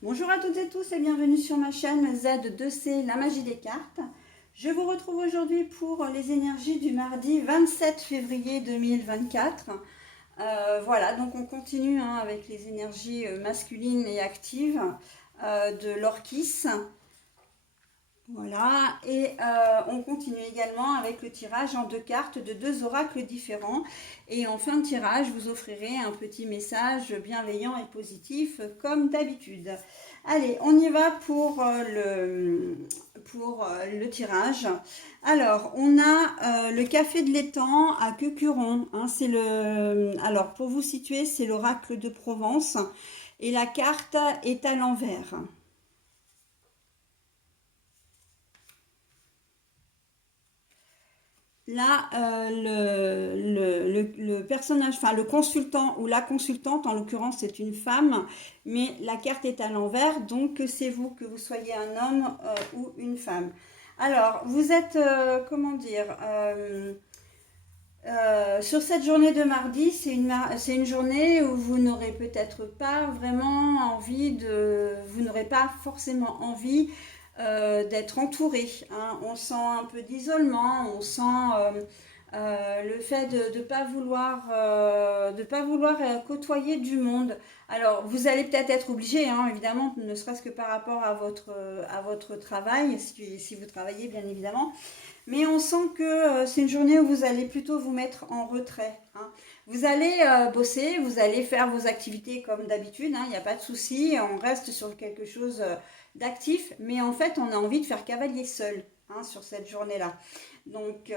Bonjour à toutes et tous et bienvenue sur ma chaîne Z2C, la magie des cartes. Je vous retrouve aujourd'hui pour les énergies du mardi 27 février 2024. Voilà, donc on continue avec les énergies masculines et actives de l'Orchis. Voilà, et on continue également avec le tirage en deux cartes de deux oracles différents. Et en fin de tirage, vous offrirez un petit message bienveillant et positif comme d'habitude. Allez, on y va pour le tirage. Alors, on a le café de l'étang à Quequeron. Alors, pour vous situer, c'est l'oracle de Provence. Et la carte est à l'envers. Là, le personnage, enfin le consultant ou la consultante, en l'occurrence c'est une femme, mais la carte est à l'envers, donc c'est vous, que vous soyez un homme ou une femme. Alors, vous êtes, comment dire, sur cette journée de mardi, c'est une journée où vous n'aurez peut-être pas vraiment envie vous n'aurez pas forcément envie d'être entouré, hein. On sent un peu d'isolement, on sent le fait de de pas vouloir côtoyer du monde. Alors, vous allez peut-être être obligé, hein, évidemment, ne serait-ce que par rapport à votre travail, si vous travaillez, bien évidemment. Mais on sent que c'est une journée où vous allez plutôt vous mettre en retrait, hein. Vous allez bosser, vous allez faire vos activités comme d'habitude, hein, il n'y a pas de souci, on reste sur quelque chose d'actif, mais en fait on a envie de faire cavalier seul, hein, sur cette journée-là. Donc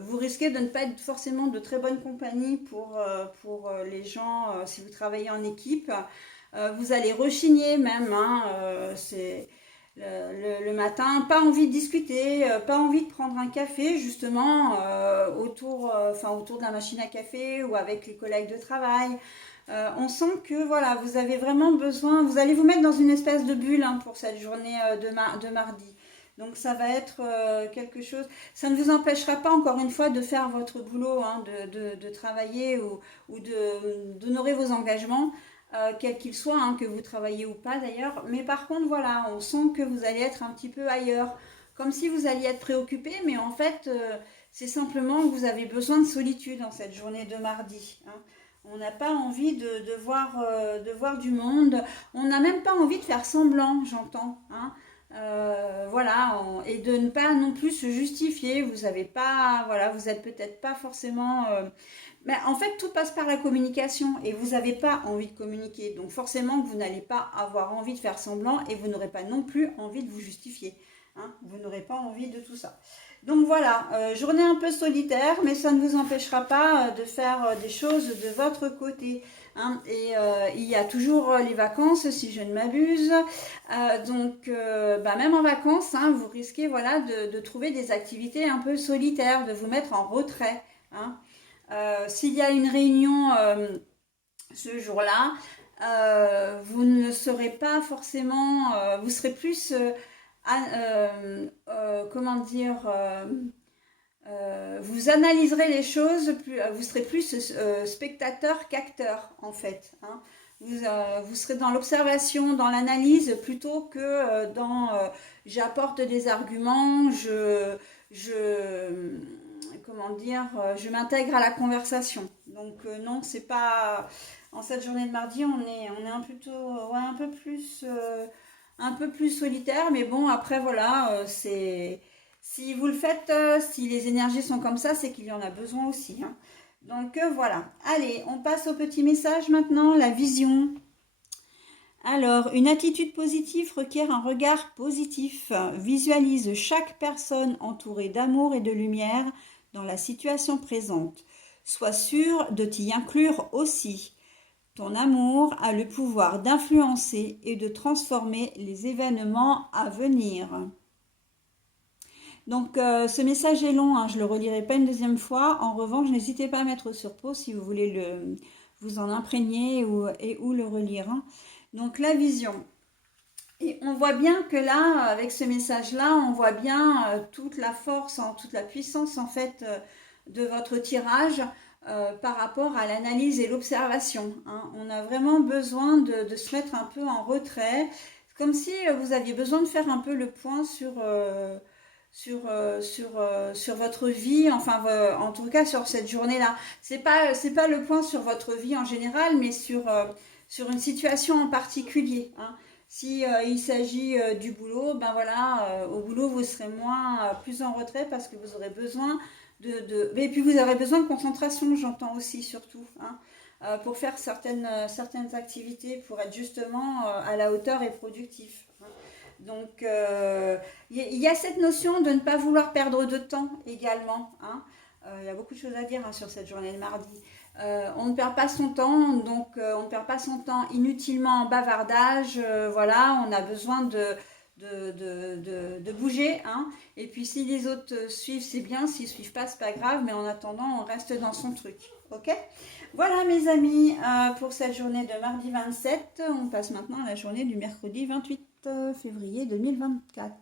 vous risquez de ne pas être forcément de très bonne compagnie pour les gens si vous travaillez en équipe. Vous allez rechigner même, hein, c'est le matin, pas envie de discuter, pas envie de prendre un café justement autour de la machine à café ou avec les collègues de travail. On sent que voilà, vous avez vraiment besoin, vous allez vous mettre dans une espèce de bulle, hein, pour cette journée de mardi. Donc ça va être quelque chose, ça ne vous empêchera pas encore une fois de faire votre boulot, hein, de travailler ou d'honorer vos engagements, quel qu'il soit, hein, que vous travaillez ou pas d'ailleurs. Mais par contre, voilà, on sent que vous allez être un petit peu ailleurs, comme si vous alliez être préoccupé, mais en fait, c'est simplement que vous avez besoin de solitude en cette journée de mardi, hein. On n'a pas envie de voir du monde, on n'a même pas envie de faire semblant, j'entends, hein. Et de ne pas non plus se justifier. Vous avez pas, voilà, vous êtes peut-être pas forcément mais en fait, tout passe par la communication et vous n'avez pas envie de communiquer. Donc forcément que vous n'allez pas avoir envie de faire semblant et vous n'aurez pas non plus envie de vous justifier, hein. Vous n'aurez pas envie de tout ça. Donc voilà, journée un peu solitaire, mais ça ne vous empêchera pas de faire des choses de votre côté, hein. Et il y a toujours les vacances, si je ne m'abuse. Même en vacances, hein, vous risquez voilà, de trouver des activités un peu solitaires, de vous mettre en retrait, hein. S'il y a une réunion ce jour-là, vous ne serez pas forcément, vous serez plus, comment dire, vous analyserez les choses, vous serez plus spectateur qu'acteur en fait, hein. Vous serez dans l'observation, dans l'analyse, plutôt que j'apporte des arguments, je comment dire, je m'intègre à la conversation. Donc non, c'est pas en cette journée de mardi, on est un peu plus solitaire, mais bon après voilà, c'est si vous le faites, si les énergies sont comme ça, c'est qu'il y en a besoin aussi, hein. Donc voilà. Allez, on passe au petit message maintenant, la vision. Alors, une attitude positive requiert un regard positif. Visualise chaque personne entourée d'amour et de lumière dans la situation présente. Sois sûr de t'y inclure aussi. Ton amour a le pouvoir d'influencer et de transformer les événements à venir. Donc ce message est long, hein, je ne le relirai pas une deuxième fois. En revanche, n'hésitez pas à mettre sur pause si vous voulez vous en imprégner ou le relire, hein. Donc la vision. Et on voit bien que là, avec ce message-là, on voit bien toute la force, toute la puissance en fait de votre tirage. par rapport à l'analyse et l'observation, hein. On a vraiment besoin de se mettre un peu en retrait, comme si vous aviez besoin de faire un peu le point sur votre vie, enfin en tout cas sur cette journée-là. C'est pas le point sur votre vie en général, mais sur une situation en particulier, hein. Si il s'agit du boulot, ben voilà, au boulot vous serez plus en retrait parce que vous aurez besoin et puis vous aurez besoin de concentration, j'entends aussi surtout, hein, pour faire certaines activités, pour être justement à la hauteur et productif, hein. Donc, il y a cette notion de ne pas vouloir perdre de temps également, hein. Il y a beaucoup de choses à dire, hein, sur cette journée de mardi. On ne perd pas son temps, donc on ne perd pas son temps inutilement en bavardage. Voilà, on a besoin de bouger, hein. Et puis si les autres suivent, c'est bien. S'ils ne suivent pas, c'est pas grave. Mais en attendant, on reste dans son truc. Ok? Voilà mes amis, pour cette journée de mardi 27. On passe maintenant à la journée du mercredi 28 février 2024.